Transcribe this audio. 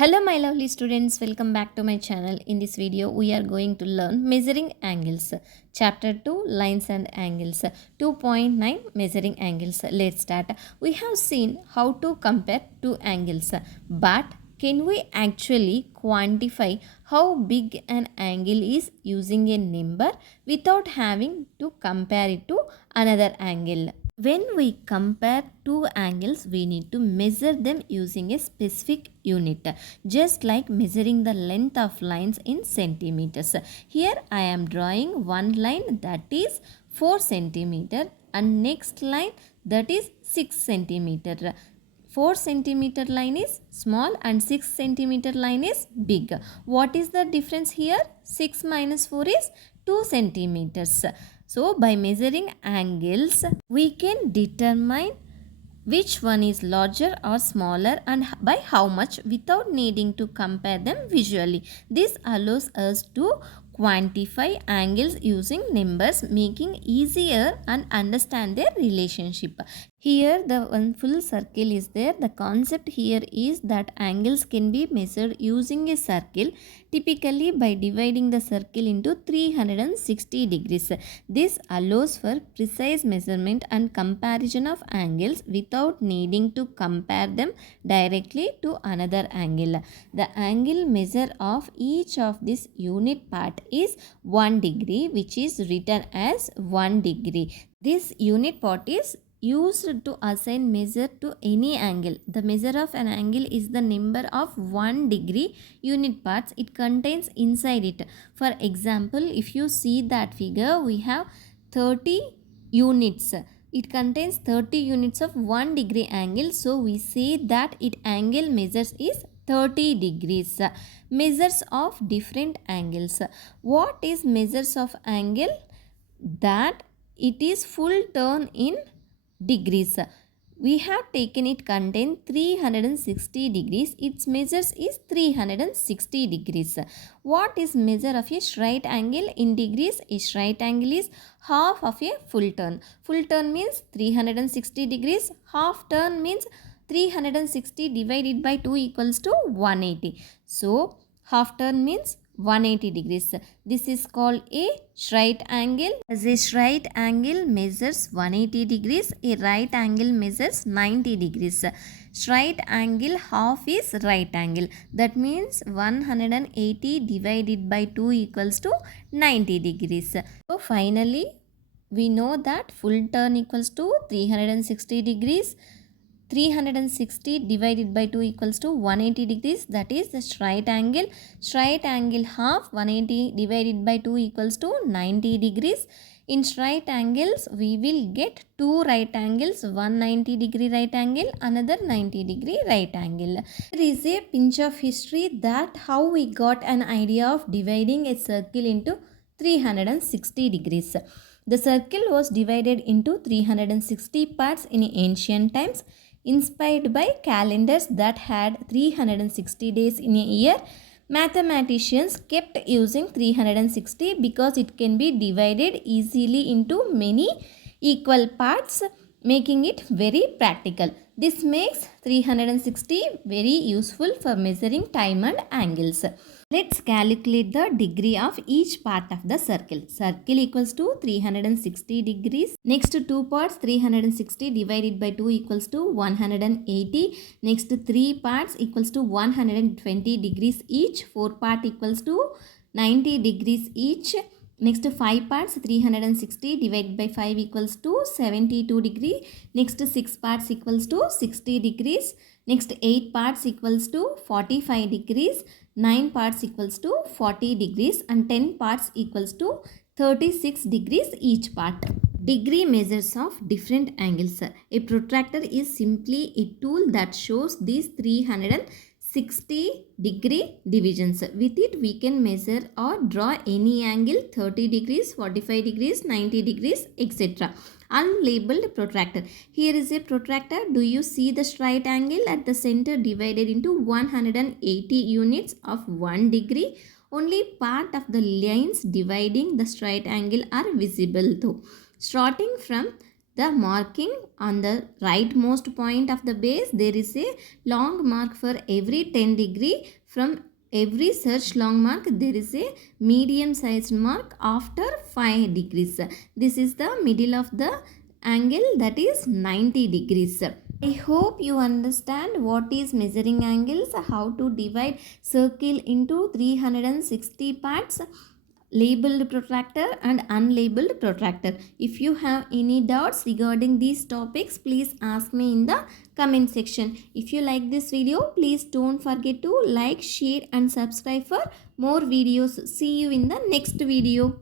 Hello my lovely students, welcome back to my channel. In this video we are going to learn measuring angles. Chapter 2, lines and angles. 2.9 measuring angles. Let's start. We have seen how to compare two angles, but can we actually quantify how big an angle is using a number without having to compare it to another angle? When we compare two angles, we need to measure them using a specific unit, just like measuring the length of lines in centimeters. Here I am drawing one line that is 4 centimeter and next line that is 6 centimeter. 4 centimeter line is small and 6 centimeter line is big. What is the difference here? 6 minus 4 is 2 centimeters. So by measuring angles, we can determine which one is larger or smaller and by how much without needing to compare them visually. This allows us to quantify angles using numbers, making easier and understand their relationship. Here the one full circle is there. The concept here is that angles can be measured using a circle, typically by dividing the circle into 360 degrees. This allows for precise measurement and comparison of angles without needing to compare them directly to another angle. The angle measure of each of this unit part is 1 degree, which is written as 1 degree. This unit part is used to assign measure to any angle. The measure of an angle is the number of 1 degree unit parts it contains inside it. For example, if you see that figure, we have 30 units. It contains 30 units of 1 degree angle. So we say that it angle measures is 30 degrees. Measures of different angles. What is measures of angle? That it is full turn in degrees. We have taken it contain 360 degrees. Its measures is 360 degrees. What is measure of a straight angle in degrees? A straight angle is half of a full turn. Full turn means 360 degrees. Half turn means 360 divided by 2 equals to 180. So half turn means 180 degrees. This is called a straight angle. As a straight angle measures 180 degrees, a right angle measures 90 degrees. Straight angle half is right angle. That means 180 divided by 2 equals to 90 degrees. So finally, we know that full turn equals to 360 degrees. 360 divided by 2 equals to 180 degrees, that is the straight angle. Straight angle half 180 divided by 2 equals to 90 degrees. In straight angles we will get two right angles, one 90 degree right angle, another 90 degree right angle. There is a pinch of history that how we got an idea of dividing a circle into 360 degrees. The circle was divided into 360 parts in ancient times. Inspired by calendars that had 360 days in a year, mathematicians kept using 360 because it can be divided easily into many equal parts, making it very practical. This makes 360 very useful for measuring time and angles. Let's calculate the degree of each part of the circle. Circle equals to 360 degrees. Next two parts, 360 divided by 2 equals to 180. Next three parts equals to 120 degrees each. 4 part equals to 90 degrees each. Next 5 parts, 360 divided by 5 equals to 72 degree. Next 6 parts equals to 60 degrees. Next 8 parts equals to 45 degrees. 9 parts equals to 40 degrees and 10 parts equals to 36 degrees each part. Degree measures of different angles. A protractor is simply a tool that shows these 360 degree divisions. With it we can measure or draw any angle, 30 degrees, 45 degrees, 90 degrees, etc. Unlabeled protractor. Here is a protractor. Do you see the straight angle at the center divided into 180 units of 1 degree? Only part of the lines dividing the straight angle are visible though. Starting from the marking on the rightmost point of the base, there is a long mark for every 10 degree. From every such long mark, there is a medium sized mark after 5 degrees. This is the middle of the angle, that is 90 degrees. I hope you understand what is measuring angles, how to divide circle into 360 parts, labeled protractor and unlabeled protractor. If you have any doubts regarding these topics, please ask me in the comment section. If you like this video, please don't forget to like, share and subscribe for more videos. See you in the next video.